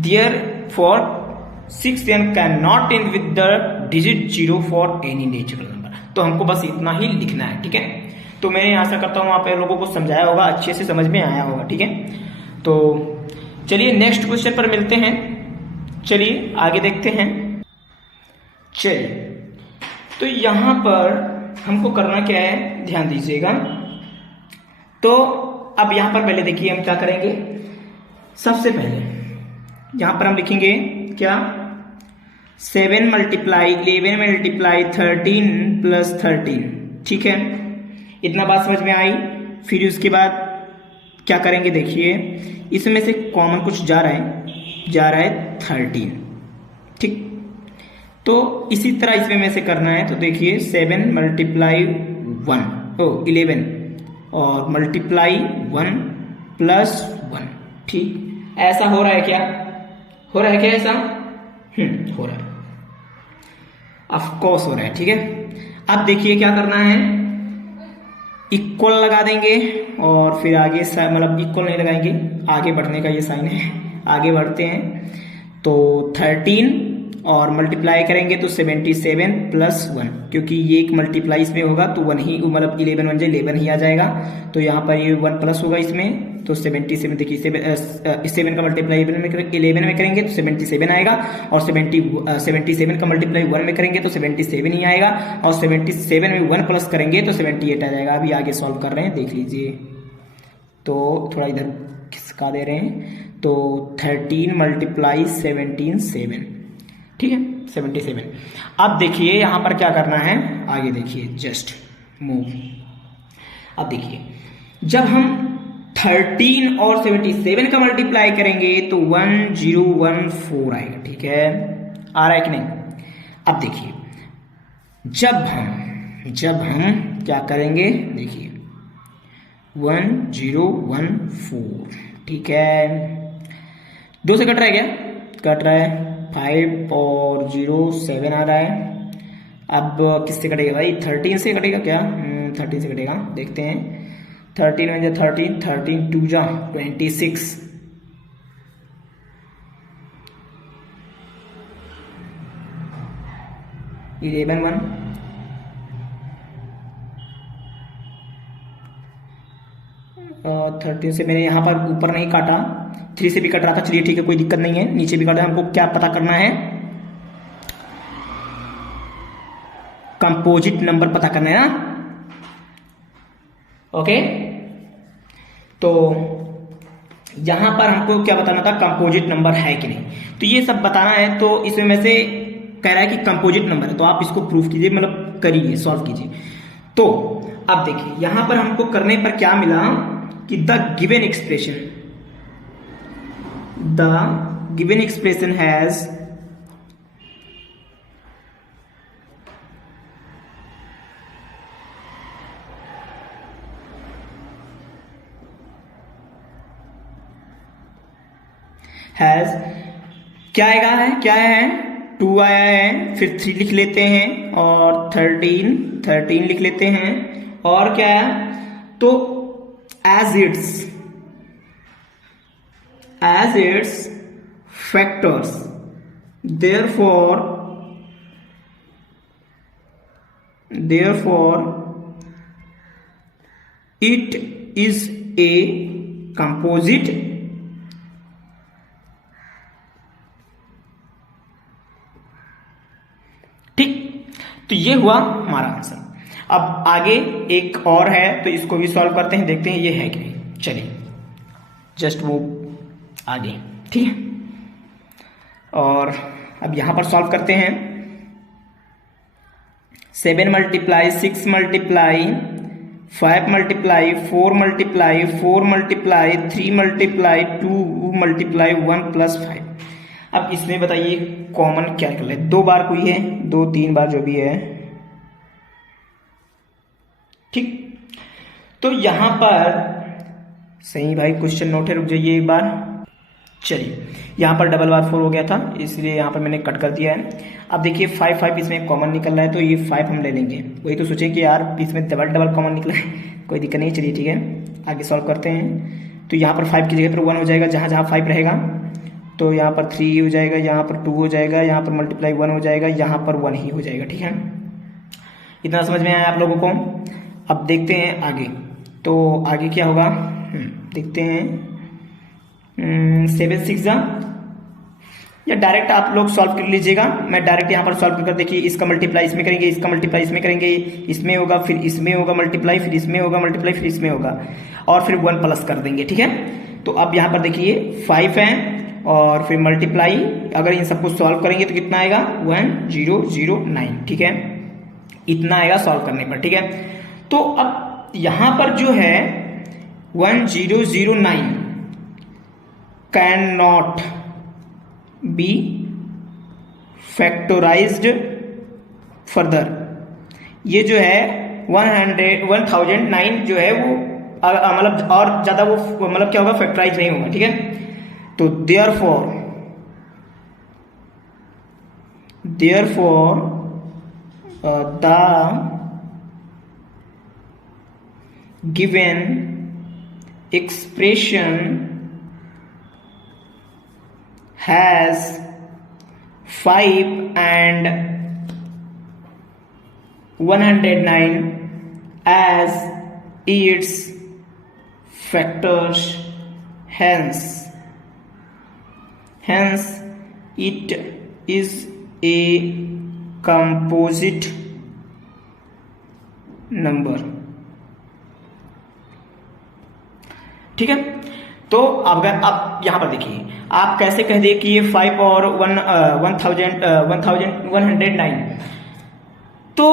therefore 6n can not end with the digit 0 for any natural number. तो हमको बस इतना ही लिखना है, ठीक है। तो मैं आशा करता हूं आप लोगों को समझाया होगा, अच्छे से समझ में आया होगा, ठीक है। तो चलिए नेक्स्ट क्वेश्चन पर मिलते हैं, चलिए आगे देखते हैं। चलिए तो यहां पर हमको करना क्या है, ध्यान दीजिएगा। तो अब यहां पर पहले देखिए हम क्या करेंगे, सबसे पहले यहां पर हम लिखेंगे क्या, 7 मल्टीप्लाई 11 मल्टीप्लाई 13 प्लस 13, ठीक है। इतना बात समझ में आई। फिर उसके बाद क्या करेंगे, देखिए इसमें से कॉमन कुछ जा रहा है 13, ठीक। तो इसी तरह इसमें में से करना है, तो देखिए 7 मल्टीप्लाई 11 और मल्टीप्लाई 1 प्लस 1, ठीक। ऐसा हो रहा है क्या, हो रहा है क्या ऐसा, हो रहा है, ऑफ कोर्स हो रहा है, ठीक है। अब देखिए क्या करना है, इक्वल लगा देंगे और फिर आगे मतलब इक्वल नहीं लगाएंगे, आगे बढ़ने का ये साइन है, आगे बढ़ते हैं। तो 13 और मल्टीप्लाई करेंगे तो 77 प्लस 1, क्योंकि ये एक मल्टीप्लाई इसमें होगा तो 1 ही, मतलब 11 1 11 ही आ जाएगा। तो यहाँ पर ये 1 प्लस होगा इसमें, तो 77, देखिए 7 का मल्टीप्लाई 11 में करेंगे तो 77 आएगा, और 77 का मल्टीप्लाई 1 में करेंगे तो 77 ही आएगा, और 77 में 1 प्लस करेंगे तो 78 आ जाएगा। अभी आगे सॉल्व कर रहे हैं, देख लीजिए। तो थोड़ा इधर खिसका दे रहे हैं, तो 13 मल्टीप्लाई 17 7, ठीक है 77। अब देखिए यहां पर क्या करना है, आगे देखिए, जस्ट मूव। अब देखिए जब हम 13 और 77 का मल्टीप्लाई करेंगे तो 1014 आएगा, ठीक है, आ रहा है कि नहीं। अब देखिए जब हम क्या करेंगे, देखिए 1014, ठीक है। 2 से कट रहा है क्या, कट रहा है, 5 और 0 7 आ रहा है। अब किससे कटेगा भाई, 13 से कटेगा क्या, 13 से कटेगा, देखते हैं। 13 में 13 13 2 जा 26, 11 1, और 13 से मैंने यहाँ पर ऊपर नहीं काटा, 3 से भी कट रहा था, चलिए ठीक है कोई दिक्कत नहीं है, नीचे भी काटा। हमको क्या पता करना है, कंपोजिट नंबर पता करना है ना, ओके। तो यहां पर हमको क्या बताना था, कंपोजिट नंबर है कि नहीं, तो ये सब बताना है। तो इसमें में से कह रहा है कि कंपोजिट नंबर है, तो आप इसको प्रूफ कीजिए, मतलब करिए, सॉल्व कीजिए। तो अब देखिए यहां पर हमको करने पर क्या मिला कि द गिवन एक्सप्रेशन हैज क्या है 2 आया है, फिर 3 लिख लेते हैं और 13 लिख लेते हैं, और क्या है, तो as its factors, therefore it is a composite ठीक। तो ये हुआ हमारा आंसर। अब आगे एक और है, तो इसको भी सॉल्व करते हैं, देखते हैं ये है कि नहीं। चलिए जस्ट वो आगे, ठीक है। और अब यहां पर सॉल्व करते हैं। 7 multiply 6 multiply 5 multiply 4 multiply 4 multiply 3 multiply 2 multiply 1 plus 5। अब इसमें बताइए कॉमन क्या निकल रहा है, 2 बार कोई है, 2 3 बार जो भी है, ठीक। तो यहां पर सही भाई क्वेश्चन नोट है, रुक जाइए एक बार। चलिए यहाँ पर डबल बार 4 हो गया था, इसलिए यहाँ पर मैंने कट कर दिया है। अब देखिए 5 5 इसमें कॉमन निकल रहा है, तो ये 5 हम ले लेंगे। वही तो सोचे कि यार इसमें डबल डबल कॉमन निकला है, कोई दिक्कत नहीं। चलिए ठीक है, आगे सॉल्व करते हैं। तो यहाँ पर 5 की जगह पर 1 हो जाएगा, जहाँ जहाँ 5 रहेगा। तो यहाँ पर 3 हो जाएगा, यहाँ पर 2 हो जाएगा, यहाँ पर मल्टीप्लाई 1 हो जाएगा, यहाँ पर 1 ही हो जाएगा, ठीक है। इतना समझ में आया आप लोगों को। अब देखते हैं आगे, तो आगे क्या होगा देखते हैं। 7 6 या डायरेक्ट आप लोग सॉल्व कर लीजिएगा। मैं डायरेक्ट यहाँ पर सॉल्व कर देखिए, इसका मल्टीप्लाई इसमें करेंगे, इसका मल्टीप्लाई इसमें करेंगे, इसमें होगा, फिर इसमें होगा मल्टीप्लाई, फिर इसमें होगा मल्टीप्लाई, फिर इसमें होगा, और फिर 1 प्लस कर देंगे, ठीक है। तो अब यहाँ पर देखिए 5 है और फिर मल्टीप्लाई, अगर इन सबको सॉल्व करेंगे तो कितना आएगा 1009, ठीक है। इतना आएगा सॉल्व करने पर, ठीक है। तो अब यहाँ पर जो है 1009 कैन नॉट बी फैक्टोराइज्ड फर्दर। ये जो है 1009 जो है वो मतलब और ज्यादा वो मतलब क्या होगा, फैक्टराइज नहीं होगा, ठीक है। तो therefore the given expression has 5 and 109 as its factors, hence it is a composite number, ठीक है। तो अगर आप यहां पर देखिए, आप कैसे कह दे कि ये 5 और 1109, तो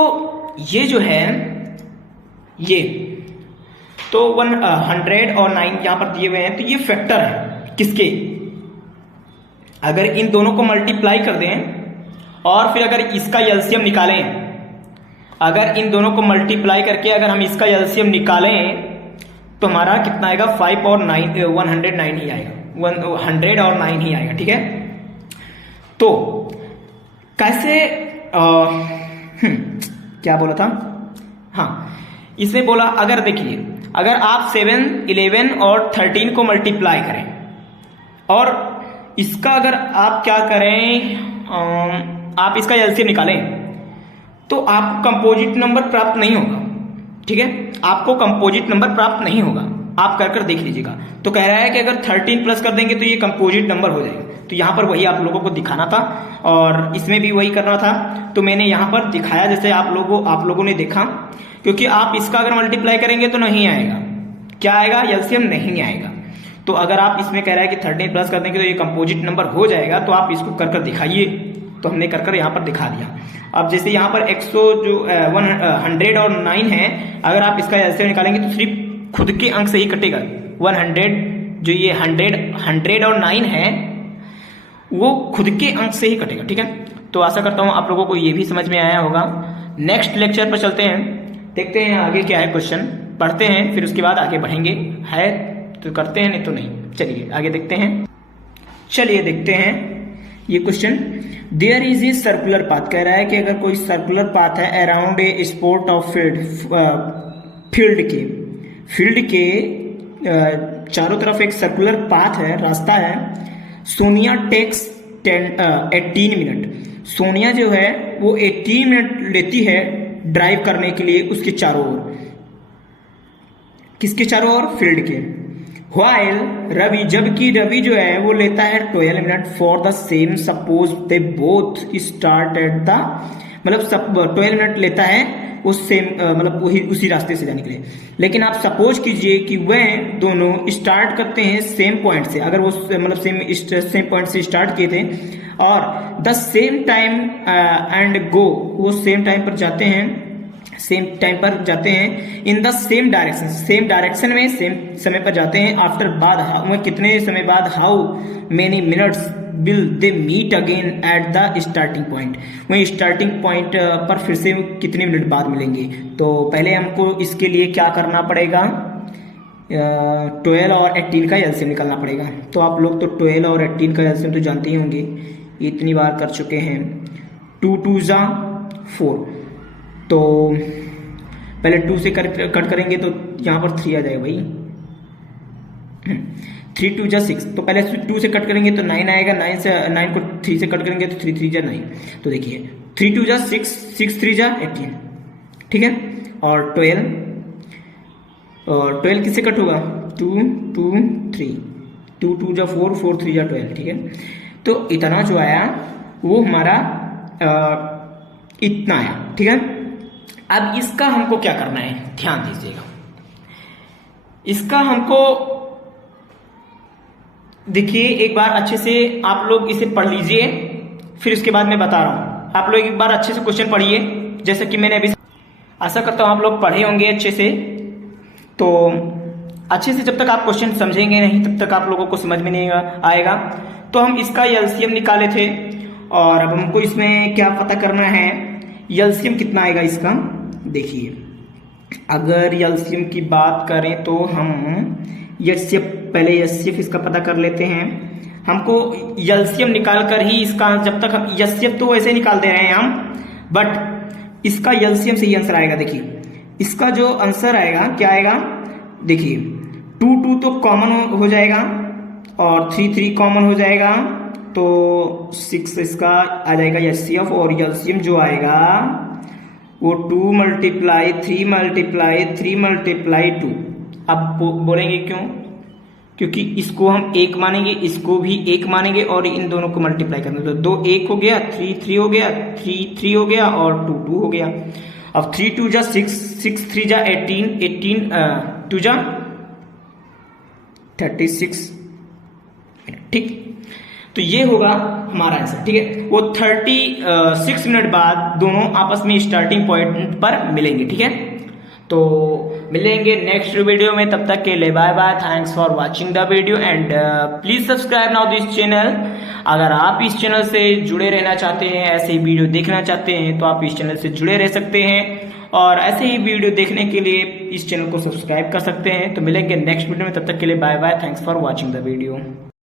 ये जो है ये तो 100 और 9 यहां पर दिए हुए हैं, तो ये फैक्टर है किसके, अगर इन दोनों को मल्टीप्लाई कर दें और फिर अगर इसका एलसीएम निकालें, अगर इन दोनों को मल्टीप्लाई करके अगर हम इसका एलसीएम निकालें तो हमारा कितना आएगा 5 और 9 109 ही आएगा, 100 और 9 ही आएगा, ठीक है। तो कैसे क्या बोला था, हाँ इसमें बोला, अगर देखिए अगर आप 7 11 और 13 को मल्टीप्लाई करें और इसका अगर आप क्या करें, आप इसका एलसीएम निकालें तो आपको कंपोजिट नंबर प्राप्त नहीं होगा, ठीक है। आपको कंपोजिट नंबर प्राप्त नहीं होगा, आप कर देख लीजिएगा। तो कह रहा है कि अगर 13 प्लस कर देंगे तो ये कंपोजिट नंबर हो जाएगा। तो यहाँ पर वही आप लोगों को दिखाना था और इसमें भी वही करना था, तो मैंने यहाँ पर दिखाया जैसे आप लोगों ने देखा, क्योंकि आप इसका अगर मल्टीप्लाई करेंगे तो नहीं आएगा, क्या आएगा, एलसीएम नहीं आएगा। तो अगर आप इसमें कह रहा है कि 13 प्लस कर देंगे तो ये कंपोजिट नंबर हो जाएगा, तो आप इसको कर दिखाइए। तो हमने कर यहाँ पर दिखा दिया। अब जैसे यहाँ पर 100 जो 100 और 9 है, अगर आप इसका एलसीएम निकालेंगे तो सिर्फ खुद के अंक से ही कटेगा। 100 जो ये 100 और 9 है वो खुद के अंक से ही कटेगा, ठीक है। तो आशा करता हूँ आप लोगों को ये भी समझ में आया होगा। नेक्स्ट लेक्चर पर चलते हैं, देखते हैं आगे क्या है, क्वेश्चन पढ़ते हैं, फिर उसके बाद आगे बढ़ेंगे। है तो करते हैं, नहीं तो नहीं। चलिए आगे देखते हैं। चलिए देखते हैं ये question. There is a circular path, कह रहा है कि अगर कोई सर्कुलर पाथ है around a spot of field के चारों तरफ एक सर्कुलर पाथ है, रास्ता है। सोनिया टेक्स 18 मिनट, सोनिया जो है वो 18 मिनट लेती है ड्राइव करने के लिए उसके चारों ओर। किसके चारों ओर, फील्ड के। व्हाइल रवि, जबकि रवि जो है वो लेता है 12 minute for the same, suppose they both start at the, मतलब 12 मिनट लेता है उस सेम मतलब वही उसी रास्ते से जाने के लिए। लेकिन आप सपोज कीजिए कि वह दोनों स्टार्ट करते हैं सेम पॉइंट से, अगर वो मतलब सेम पॉइंट से स्टार्ट किए थे और the same time and go, वो सेम टाइम पर जाते हैं सेम टाइम पर जाते हैं, इन द सेम डायरेक्शन में सेम समय पर जाते हैं। आफ्टर बाद वह कितने समय बाद, how many minutes will they meet again at the starting point, वही स्टार्टिंग पॉइंट पर फिर से कितने मिनट बाद मिलेंगे। तो पहले हमको इसके लिए क्या करना पड़ेगा, 12 और 18 का एलसीएम निकालना पड़ेगा। तो आप लोग तो 12 और 18 का एलसीएम तो जानते ही होंगे, इतनी बार कर चुके हैं। 2 2 जा 4, तो पहले 2 से कट करेंगे तो यहाँ पर 3 आ जाएगा भाई। 3 2 जा 6, तो पहले 2 से कट करेंगे तो 9 आएगा, 9 को 3 से कट करेंगे तो 3 3 जा 9। तो देखिए 3 2 जा 6, 6 3 जा 18, ठीक है। और 12 किससे कट होगा, 2 2 3, 2 2 जा 4, 4 3 जा 12, ठीक है। तो इतना जो आया वो हमारा इतना आया, ठीक है। अब इसका हमको क्या करना है, ध्यान दीजिएगा। इसका हमको देखिए एक बार अच्छे से आप लोग इसे पढ़ लीजिए, फिर उसके बाद मैं बता रहा हूं। आप लोग एक बार अच्छे से क्वेश्चन पढ़िए, जैसे कि मैंने अभी, आशा करता हूं आप लोग पढ़े होंगे अच्छे से। तो अच्छे से जब तक आप क्वेश्चन समझेंगे नहीं तब तक आप लोगों को समझ में नहीं आएगा। तो हम इसका एलसीएम निकाले थे और अब हमको इसमें क्या पता करना है, एलसीएम कितना आएगा इसका। देखिए अगर एलसीएम की बात करें तो हम एचसीएफ, पहले एचसीएफ इसका पता कर लेते हैं। हमको एलसीएम निकाल कर ही इसका, जब तक हम एचसीएफ तो वैसे निकाल दे रहे हैं हम, बट इसका एलसीएम से ही आंसर आएगा। देखिए इसका जो आंसर आएगा क्या आएगा, देखिए 2 2 तो कॉमन हो जाएगा और 3 3 कॉमन हो जाएगा, तो 6 इसका आ जाएगा एचसीएफ। और एलसीएम जो आएगा वो 2 मल्टीप्लाई 3 मल्टीप्लाई 3 मल्टीप्लाई 2। अब बोलेंगे क्यों, क्योंकि इसको हम 1 मानेंगे, इसको भी 1 मानेंगे और इन दोनों को मल्टीप्लाई करना, तो 2 1 हो गया, 3 3 हो गया, 3 3 हो गया और 2 2 हो गया। अब 3 2 जा 6, 6 3 जा 18, 18 2 जा 36, ठीक। तो ये होगा हमारा आंसर, ठीक है। वो 36 मिनट बाद दोनों आपस में स्टार्टिंग पॉइंट पर मिलेंगे, ठीक है। तो मिलेंगे नेक्स्ट वीडियो में, तब तक के लिए bye bye. Thanks for watching the video and please subscribe now this channel. अगर आप इस चैनल से जुड़े रहना चाहते हैं, ऐसे ही वीडियो देखना चाहते हैं, तो आप इस चैनल से जुड़े रह सकते हैं और ऐसे ही वीडियो देखने के लिए इस चैनल को सब्सक्राइब कर सकते हैं। तो मिलेंगे नेक्स्ट वीडियो में, तब तक के लिए bye bye. Thanks for watching the video.